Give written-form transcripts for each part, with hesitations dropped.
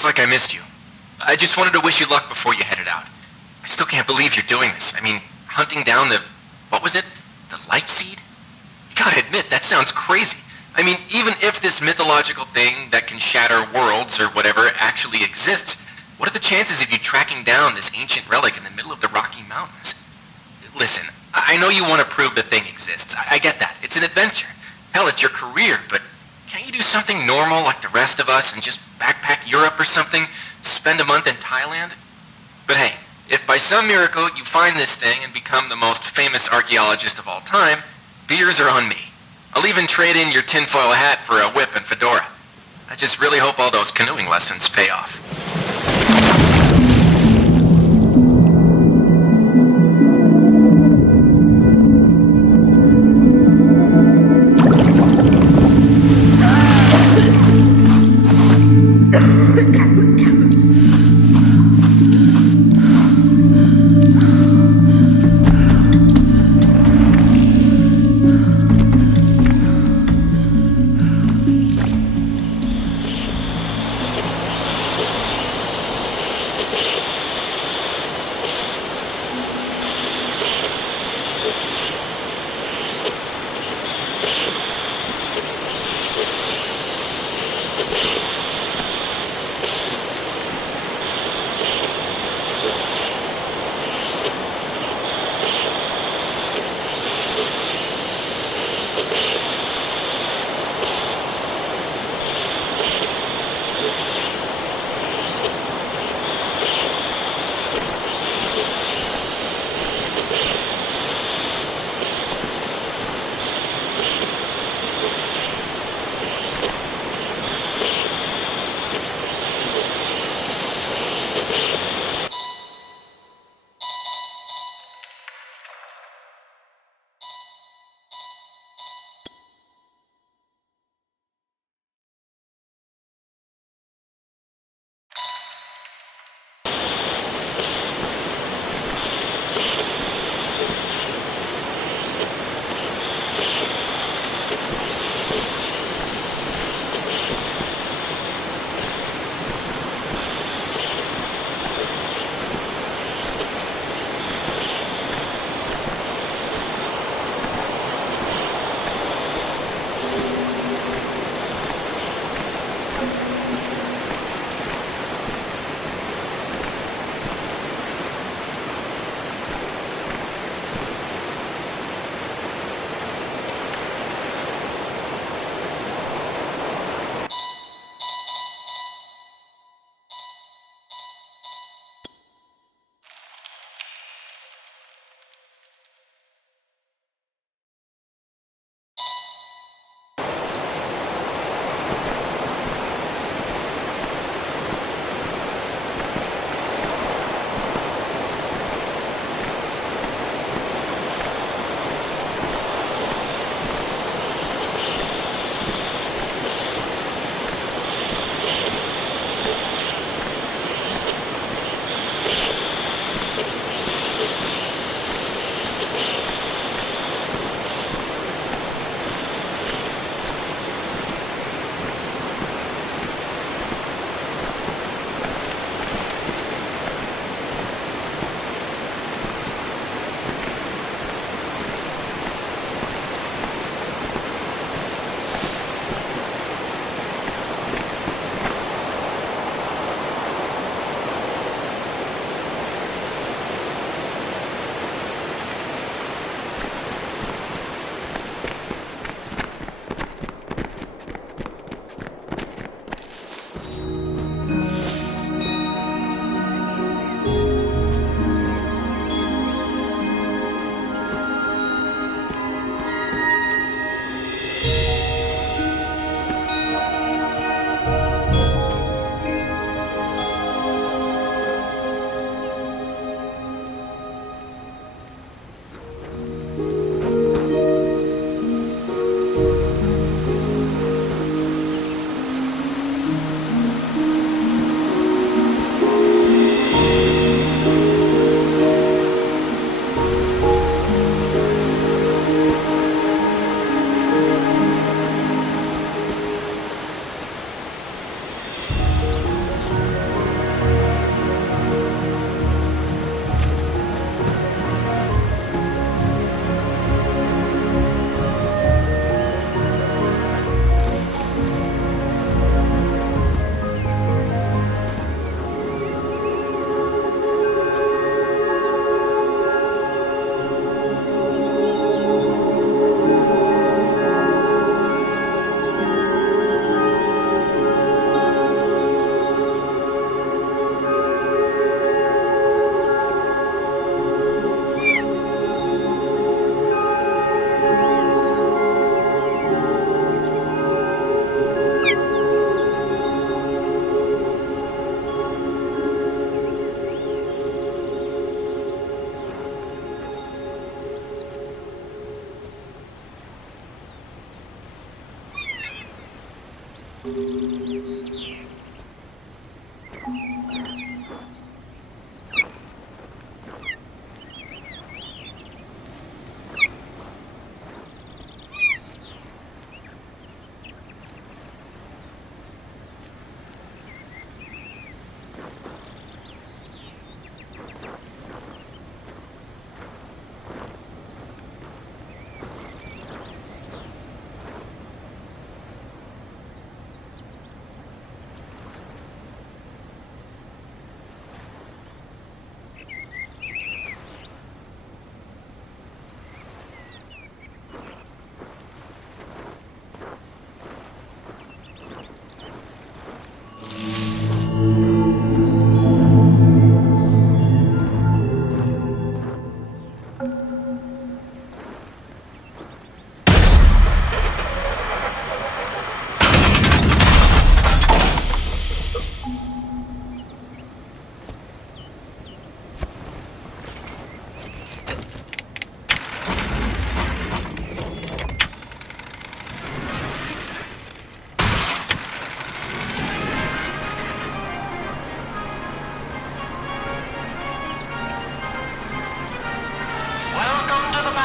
Looks like I missed you. I just wanted to wish you luck before you headed out. I still can't believe you're doing this. I mean, hunting down the... what was it? The life seed? You gotta admit, that sounds crazy. I mean, even if this mythological thing that can shatter worlds or whatever actually exists, what are the chances of you tracking down this ancient relic in the middle of the Rocky Mountains? Listen, I know you want to prove the thing exists. I get that. It's an adventure. Hell, it's your career, but can't you do something normal like the rest of us and just backpack Europe or something? Spend a month in Thailand? But hey, if by some miracle you find this thing and become the most famous archaeologist of all time, beers are on me. I'll even trade in your tinfoil hat for a whip and fedora. I just really hope all those canoeing lessons pay off.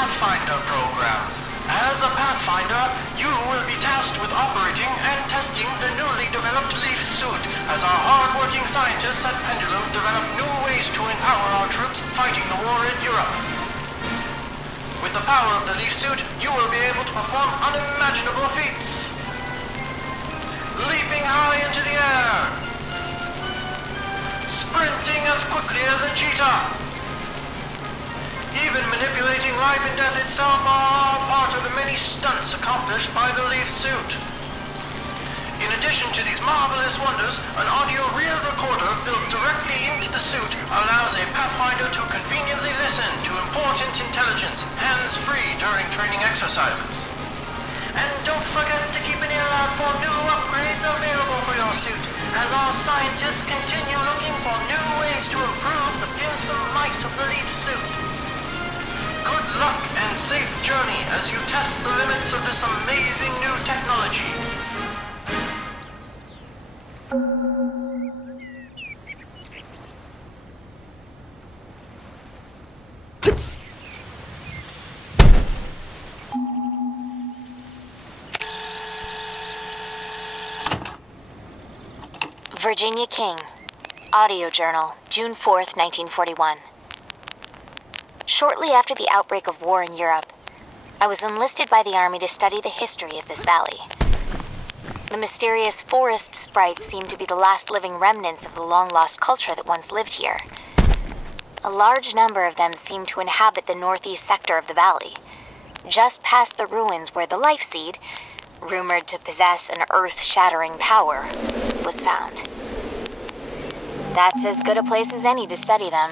Pathfinder program. As a Pathfinder, you will be tasked with operating and testing the newly developed Leaf suit as our hard-working scientists at Pendulum develop new ways to empower our troops fighting the war in Europe. With the power of the Leaf suit, you will be able to perform unimaginable feats. Leaping high into the air. Sprinting as quickly as a cheetah. Even manipulating life and death itself are all part of the many stunts accomplished by the Leaf suit. In addition to these marvelous wonders, an audio reel recorder built directly into the suit allows a Pathfinder to conveniently listen to important intelligence, hands-free during training exercises. And don't forget to keep an ear out for new upgrades available for your suit, as our scientists continue looking for new ways to improve the fearsome might of the Leaf suit. Good luck and safe journey as you test the limits of this amazing new technology. Virginia King, Audio Journal, June 4th, 1941. Shortly after the outbreak of war in Europe, I was enlisted by the Army to study the history of this valley. The mysterious forest sprites seem to be the last living remnants of the long-lost culture that once lived here. A large number of them seem to inhabit the northeast sector of the valley, just past the ruins where the life seed, rumored to possess an earth-shattering power, was found. That's as good a place as any to study them.